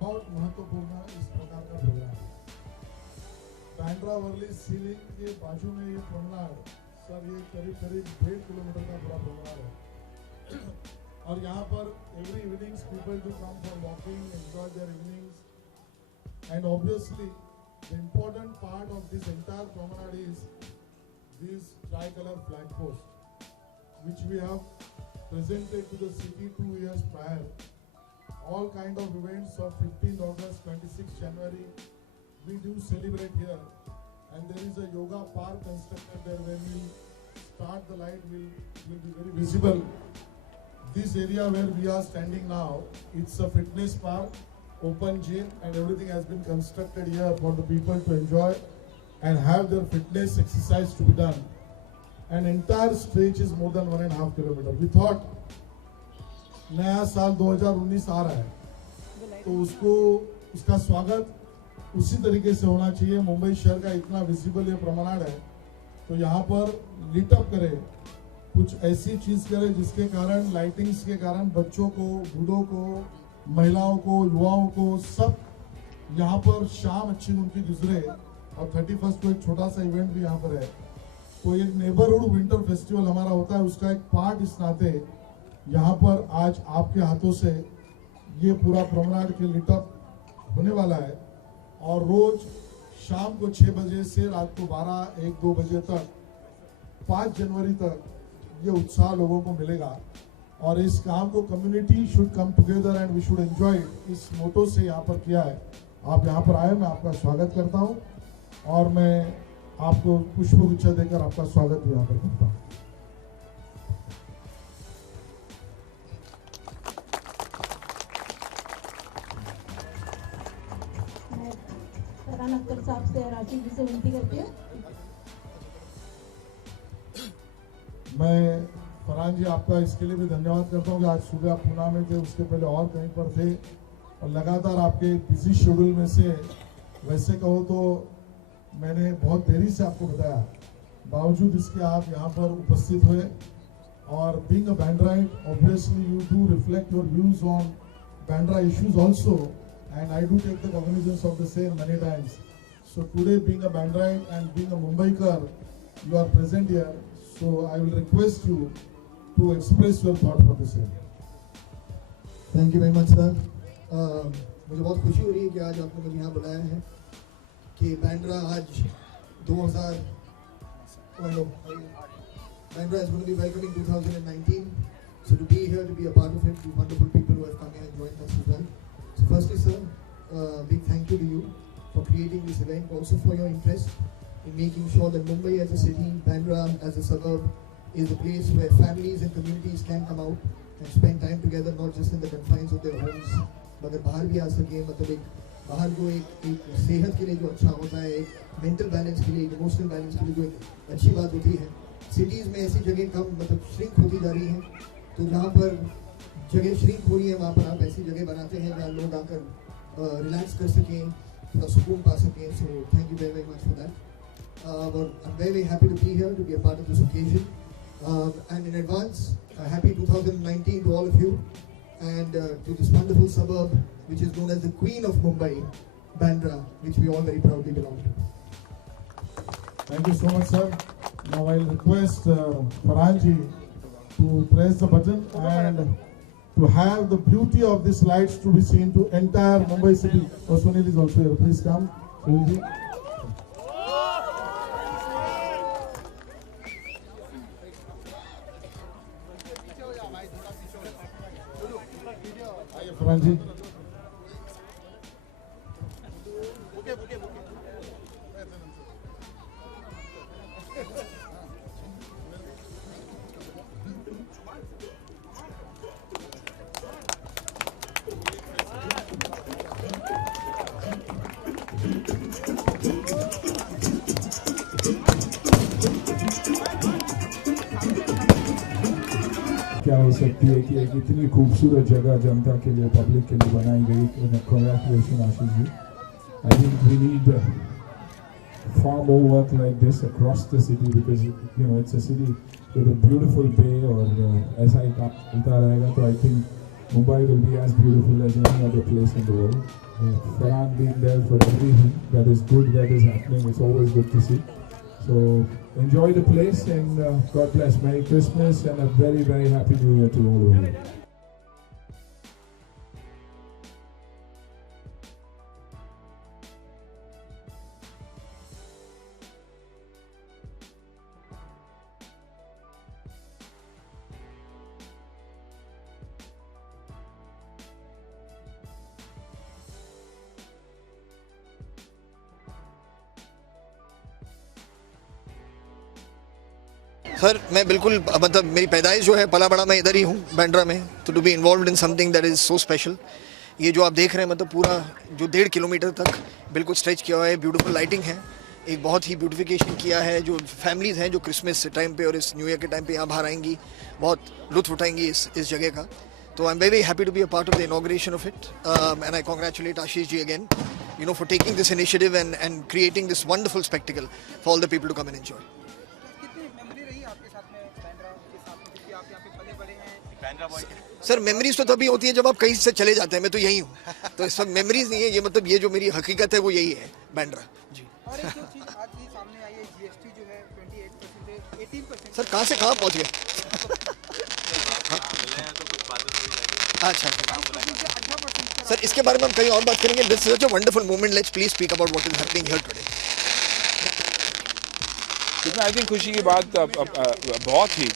बहुत महत्वपूर्ण इस प्रकार का प्रोग्राम। बांद्रा वर्ली सीलिंग के बाजू में ये प्रोमेनाड, सर ये करीब करीब 1.5 किलोमीटर का पूरा प्रोमेनाड है। और यहाँ पर every evenings people to come for walking, enjoy their evenings, and obviously the important part of this entire promenade is this tricolour flag post, which we have presented to the city 2 years prior. All kind of events of 15th August, 26th January, we do celebrate here. And there is a yoga park constructed there. When we start, the light will be very visible. This area where we are standing now, it's a fitness park, open gym, and everything has been constructed here for the people to enjoy and have their fitness exercise to be done. An entire stretch is more than 1.5 kilometers. We thought नया साल 2019 आ रहा है तो उसका स्वागत उसी तरीके से होना चाहिए। मुंबई शहर का इतना विजिबल ये प्रोमेनाड है तो यहाँ पर लीट अप करे, कुछ ऐसी चीज करे जिसके कारण, लाइटिंग्स के कारण बच्चों को, बूढ़ों को, महिलाओं को, युवाओं को, सब यहाँ पर शाम अच्छी उनकी गुजरे। और 31st को एक छोटा सा इवेंट भी यहाँ पर है। तो एक नेबरहुड विंटर फेस्टिवल हमारा होता है, उसका एक पार्ट इस नाते यहाँ पर आज आपके हाथों से ये पूरा प्रोमेनाड के लिटअप होने वाला है। और रोज शाम को 6 बजे से रात को 12, 1, 2 बजे तक 5 जनवरी तक ये उत्साह लोगों को मिलेगा। और इस काम को community should come together and we should enjoy it, इस मोटो से यहाँ पर किया है। आप यहाँ पर आए, मैं आपका स्वागत करता हूँ और मैं आपको पुष्पगुच्छा देकर आपका स्वागत यहाँ पर करता हूँ। फरहान अख्तर साहब से राशि जी से विनती करती हूँ। मैं फरहान जी आपका इसके लिए भी धन्यवाद करता हूँ कि आज सुबह आप पुणे में थे, उसके पहले और कहीं पर थे और लगातार आपके बिजी शेड्यूल में से, वैसे कहो तो मैंने बहुत देरी से आपको बताया, बावजूद इसके आप यहाँ पर उपस्थित हुए। और being a Bandraite, obviously you do reflect your views on Bandra issues also, and I do take the cognizance of the same many times. So today, being a Bandite and being a Mumbaikar, you are present here. So I will request you to express your thought for the same. Thank you very much, sir. मुझे बहुत खुशी हो रही है कि आज आपने मुझे यहाँ बुलाया है कि बैंड्रा आज 2000 Bandra is going to be welcoming 2019. So to be here, to be a part of it, the wonderful people who have come here and joined us as well. So firstly, sir, big thank you to you for creating this event, also for your interest in making sure that Mumbai as a city, Bandra as a suburb, is a place where families and communities can come out and spend time together, not just in the confines of their homes, मगर बाहर भी आ सके। मतलब एक बाहर को एक सेहत के लिए जो अच्छा होता है, एक मेंटल बैलेंस के लिए, एक इमोशनल बैलेंस के लिए जो एक अच्छी बात होती है। सिटीज़ में ऐसी जगह कम, मतलब श्रिंक होती जा रही है, तो जहाँ पर जगह श्रिंक हो रही है वहाँ पर आप ऐसी जगह बनाते हैं जहाँ लोग आकर रिलैक्स कर सकें, थोड़ा सुकून पा सकें। So thank you very very much for that. I'm very very happy to be here, to be a part of this occasion, and in advance happy 2019 to all of you, and to this wonderful suburb which is known as the Queen of Mumbai, Bandra, which we all very proudly belong to. Thank you so much, sir. Now I'll request Farhan ji to press the button and to have the beauty of these lights to be seen to entire Mumbai city. Sunil is also here. Please come, Sunil ji. Farhan ji. क्या हो सकती है कि एक इतनी खूबसूरत जगह जनता के लिए, पब्लिक के लिए बनाई गई। Congratulations Ashish ji. I think we need far more work like this across the city because you know it's a city with a beautiful bay और ऐसा ही काम चलता रहेगा तो I think Mumbai will be as beautiful as any other place in the world. Farhan being there for everything that is good, that is happening, it's always good to see. So enjoy the place and God bless. Merry Christmas and a very, very happy New Year to all of you. Sir मैं बिल्कुल मतलब मेरी पैदाइश जो है पला बड़ा मैं इधर ही हूँ बैंड्रा में, तो to be involve in something that is so special. ये जो आप देख रहे हैं मतलब पूरा जो 1.5 किलोमीटर तक बिल्कुल स्ट्रेच किया हुआ है, ब्यूटीफुल लाइटिंग है, एक बहुत ही ब्यूटिफिकेशन किया है। जो फैमिलीज़ हैं जो क्रिसमस टाइम पे और इस न्यू ईयर के टाइम पे यहाँ बाहर आएंगी, बहुत लुत्फ़ उठाएंगी इस जगह का। तो I am very happy to be a part of the inauguration of it and I congratulate Ashish ji again, you know, for taking this initiative and creating this wonderful spectacle for all the people to come and enjoy. Sir memories तो तभी होती है जब आप कहीं से चले जाते हैं, मैं तो यही हूँ, तो इस वक्त मेमोरीज नहीं है ये, मतलब ये जो मेरी हकीकत है वो यही है बैंड्रा जी। और एक जो चीज आज ये सामने आई है, जीएसटी जो है 28% से 18%। सर कहाँ से कहाँ पहुँच गए? अच्छा सर इसके बारे में हम कहीं और बात करेंगे। This is such a wonderful moment, let's please speak about what is happening here today. I think खुशी की बात बहुत ही,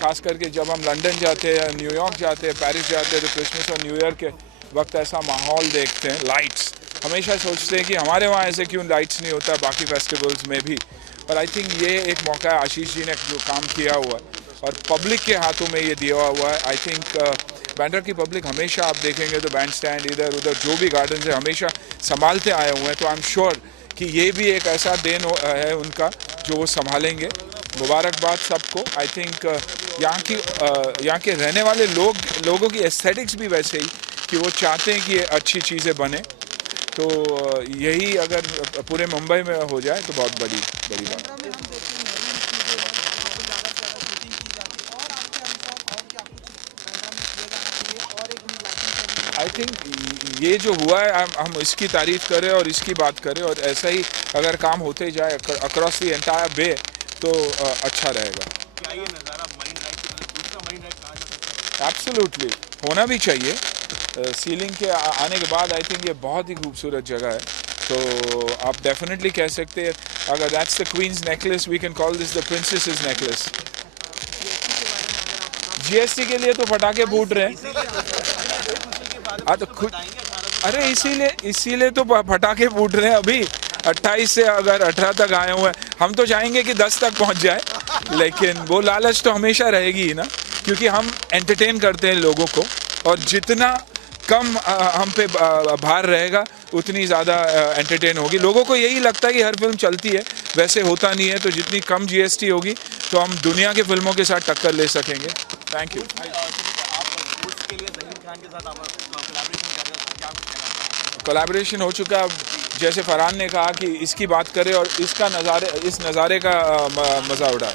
खास करके जब हम लंदन जाते हैं, न्यूयॉर्क जाते हैं, पेरिस जाते हैं, तो क्रिसमस और न्यू ईयर के वक्त ऐसा माहौल देखते हैं, लाइट्स, हमेशा सोचते हैं कि हमारे वहाँ ऐसे क्यों लाइट्स नहीं होता बाकी फेस्टिवल्स में भी। और आई थिंक ये एक मौका है, आशीष जी ने जो काम किया हुआ है और पब्लिक के हाथों में ये दिया हुआ है। आई थिंक बैंड्रा की पब्लिक हमेशा आप देखेंगे तो बैंड स्टैंड इधर उधर जो भी गार्डन है हमेशा संभालते आए हुए हैं, तो आई एम श्योर कि ये भी एक ऐसा देन है उनका जो वो संभालेंगे। मुबारकबाद सबको। आई थिंक यहाँ के रहने वाले लोगों की एस्थेटिक्स भी वैसे ही कि वो चाहते हैं कि ये अच्छी चीज़ें बने, तो यही अगर पूरे मुंबई में हो जाए तो बहुत बड़ी बात। आई थिंक ये जो हुआ है हम इसकी तारीफ करें और इसकी बात करें, और ऐसा ही अगर काम होते जाए अक्रॉस द एंटायर बे तो अच्छा रहेगा। क्या ये नज़ारा मरीन ड्राइव की तरह दूसरा मरीन ड्राइव कहा जा सकता है? एब्सोल्युटली होना भी चाहिए। सीलिंग के आने के बाद आई थिंक ये बहुत ही खूबसूरत जगह है, तो आप डेफिनेटली कह सकते हैं अगर that's the queen's necklace, we can call this the princess's necklace. GST के लिए तो पटाखे फूट रहे हैं, तो खुद अरे इसीलिए तो पटाखे फूट रहे हैं अभी। 28 से अगर 18 तक आए हुए हैं, हम तो चाहेंगे कि 10 तक पहुंच जाए, लेकिन वो लालच तो हमेशा रहेगी ही ना, क्योंकि हम एंटरटेन करते हैं लोगों को, और जितना कम हम पे भार रहेगा उतनी ज़्यादा एंटरटेन होगी। लोगों को यही लगता है कि हर फिल्म चलती है, वैसे होता नहीं है। तो जितनी कम जीएसटी होगी तो हम दुनिया के फिल्मों के साथ टक्कर ले सकेंगे। Thank you. कोलैबोरेशन हो चुका, जैसे फरहान ने कहा कि इसकी बात करें और इस नज़ारे का मज़ा उड़ाए।